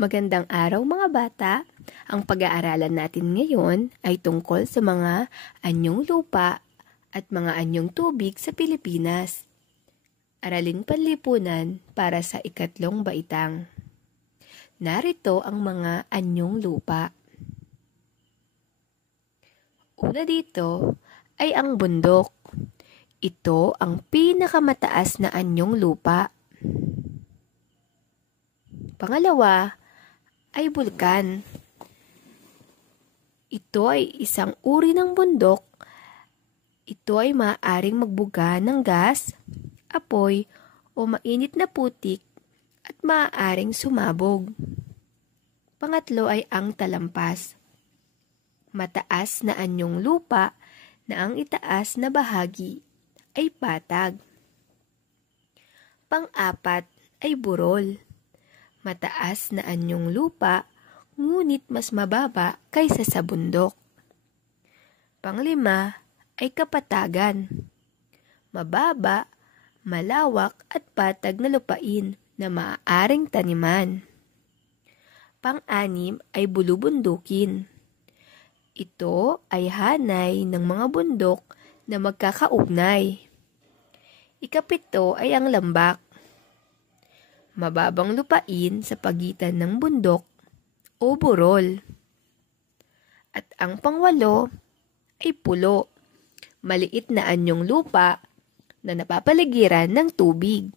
Magandang araw mga bata! Ang pag-aaralan natin ngayon ay tungkol sa mga anyong lupa at mga anyong tubig sa Pilipinas. Araling panlipunan para sa ikatlong baitang. Narito ang mga anyong lupa. Una dito ay ang bundok. Ito ang pinakamataas na anyong lupa. Pangalawa ay bulkan. Ito ay isang uri ng bundok. Ito ay maaaring magbuga ng gas, apoy o mainit na putik at maaaring sumabog. Pangatlo ay ang talampas. Mataas na anyong lupa na ang itaas na bahagi ay patag. Pang-apat ay burol. Mataas na anyong lupa, ngunit mas mababa kaysa sa bundok. Panglima ay kapatagan. Mababa, malawak at patag na lupain na maaaring taniman. Pang-anim ay bulubundukin. Ito ay hanay ng mga bundok na magkakaugnay. Ikapito ay ang lambak. Mababang lupain sa pagitan ng bundok o burol. At ang pangwalo ay pulo. Maliit na anyong lupa na napapaligiran ng tubig.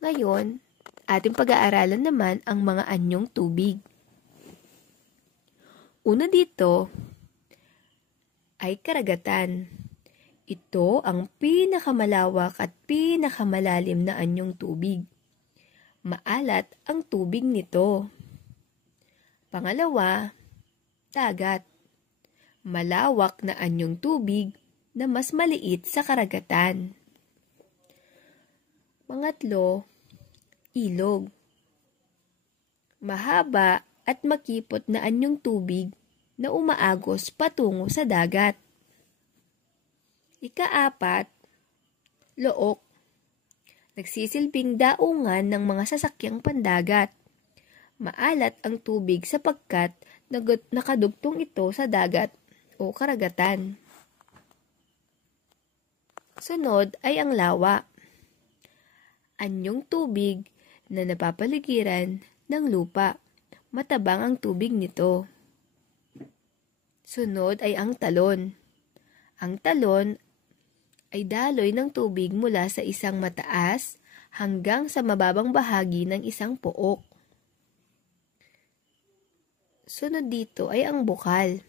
Ngayon, ating pag-aaralan naman ang mga anyong tubig. Una dito ay karagatan. Ito ang pinakamalawak at pinakamalalim na anyong tubig. Maalat ang tubig nito. Pangalawa, dagat. Malawak na anyong tubig na mas maliit sa karagatan. Pangatlo, ilog. Mahaba at makipot na anyong tubig na umaagos patungo sa dagat. Ika-apat, look. Nagsisilbing daungan ng mga sasakyang pandagat. Maalat ang tubig sapagkat nakadugtong ito sa dagat o karagatan. Sunod ay ang lawa. Anyong tubig na napapaligiran ng lupa. Matabang ang tubig nito. Sunod ay ang talon. Ang talon ay daloy ng tubig mula sa isang mataas hanggang sa mababang bahagi ng isang pook. Sunod dito ay ang bukal.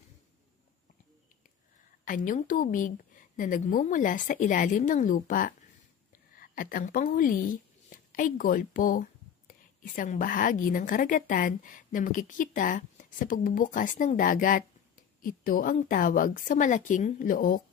Anyong tubig na nagmumula sa ilalim ng lupa. At ang panghuli ay golpo, isang bahagi ng karagatan na makikita sa pagbubukas ng dagat. Ito ang tawag sa malaking look.